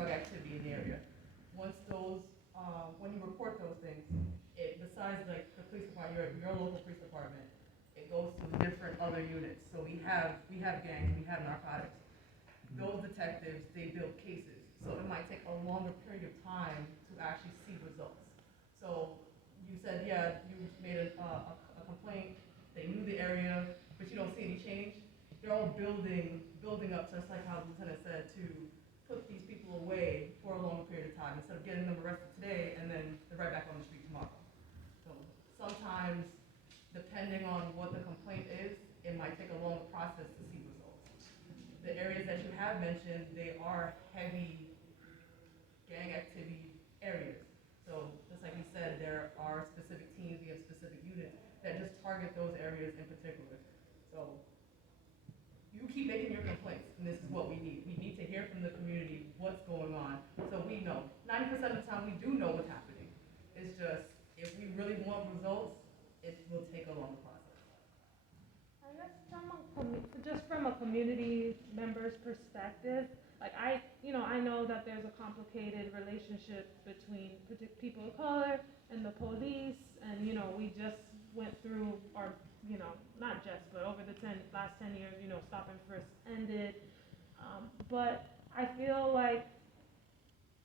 drug activity in the area. Once those, when you report those things, besides like the police department, your local police department, it goes to different other units. So we have gangs, we have narcotics. Those detectives, they build cases. So it might take a longer period of time to actually see results. So you said, yeah, you made a complaint, they knew the area, but you don't see any change. They're all building up, just like how the lieutenant said, to put these people away for a longer period of time, instead of getting them arrested today and then they're right back on the street tomorrow. So sometimes, depending on what the complaint is, it might take a longer process to see results. The areas that you have mentioned, they are heavy gang activity areas. So just like you said, there are specific teams, we have specific units that just target those areas in particular. So you keep making your complaints, and this is what we need. We need to hear from the community what's going on, so we know. 90% of the time, we do know what's happening. It's just, if we really want results, it will take a longer process. I guess just from a community member's perspective, like I know that there's a complicated relationship between people of color and the police, and we just went through not just, but over the last 10 years, stop and frisk ended. But I feel like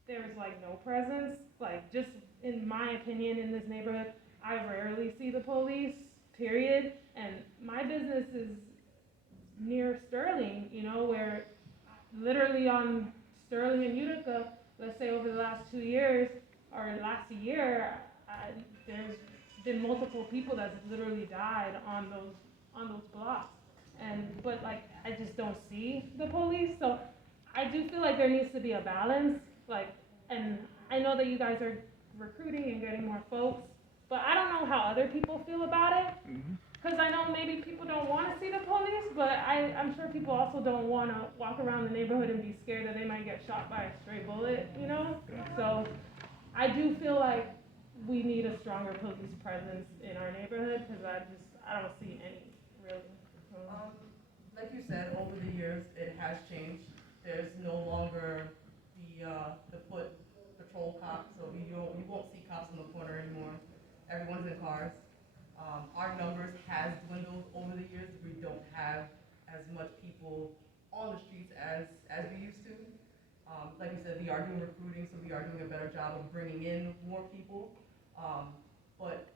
there's like no presence, like just in my opinion in this neighborhood, I rarely see the police, period. And my business is near Sterling, where literally on Sterling and Utica, let's say over the last 2 years, or last year, there's been multiple people that's literally died on those blocks. But like, I just don't see the police, so I do feel like there needs to be a balance, and I know that you guys are recruiting and getting more folks, but I don't know how other people feel about it. Because I know maybe people don't want to see the police, but I'm sure people also don't want to walk around the neighborhood and be scared that they might get shot by a stray bullet, So I do feel like we need a stronger police presence in our neighborhood, because I don't see any, really. Like you said, over the years, it has changed. There's no longer the foot patrol cops, so you won't see cops in the corner anymore. Everyone's in cars. Our numbers has dwindled over the years. We don't have as much people on the streets as we used to. Like you said, we are doing recruiting, so we are doing a better job of bringing in more people. But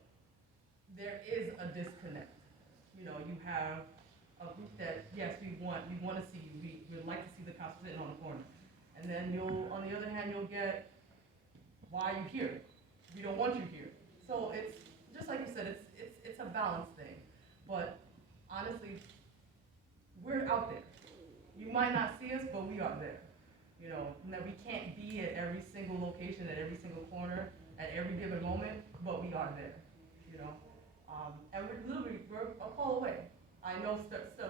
there is a disconnect. You have a group that, yes, we want to see you. We would like to see the cops sitting on the corner. And then on the other hand, you'll get, why are you here? We don't want you here. So it's, just like you said, it's a balance thing. But honestly, we're out there. You might not see us, but we are there. That we can't be at every single location, at every single corner, at every given moment, but we are there. And we're a call away. I know,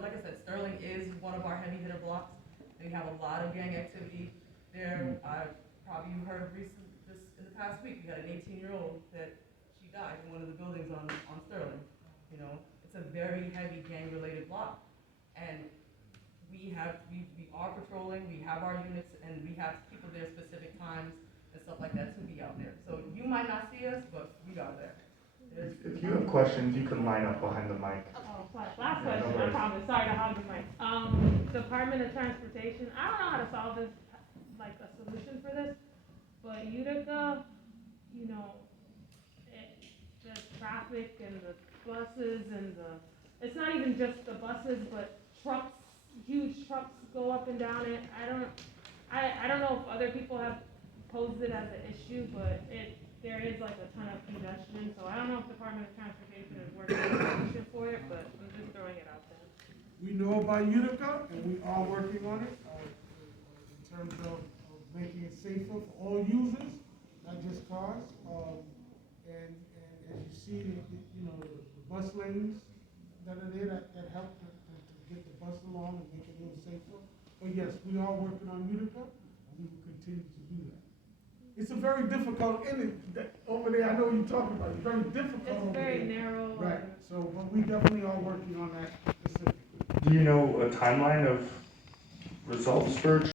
like I said, Sterling is one of our heavy hitter blocks. They have a lot of gang activity there. Probably you heard in the past week, we had an 18-year-old that she died in one of the buildings on Sterling. It's a very heavy gang-related block, and we are patrolling. We have our units, and we have people there specific times and stuff like that to be out there. So you might not see us, but we are there. If you have questions, you can line up behind the mic. Oh, last question, I promise. Sorry to hog the mic. Department of Transportation, I don't know how to solve this, like a solution for this, but Utica, the traffic and the buses and it's not even just the buses, but trucks, huge trucks go up and down it. I don't know if other people have posed it as an issue, but there is like a ton of congestion, so I don't know if Department of Transportation is working on a solution for it, but I'm just throwing it out there. We know about Utica, and we are working on it, in terms of making it safer for all users, not just cars. And as you see, the bus lanes that are there that help to get the bus along and make it a little safer. But yes, we are working on Utica, and we will continue to do that. It's a very difficult, over there, I know you're talking about, it's very difficult. It's very narrow. Right, so, but we definitely are working on that specifically. Do you know a timeline of results for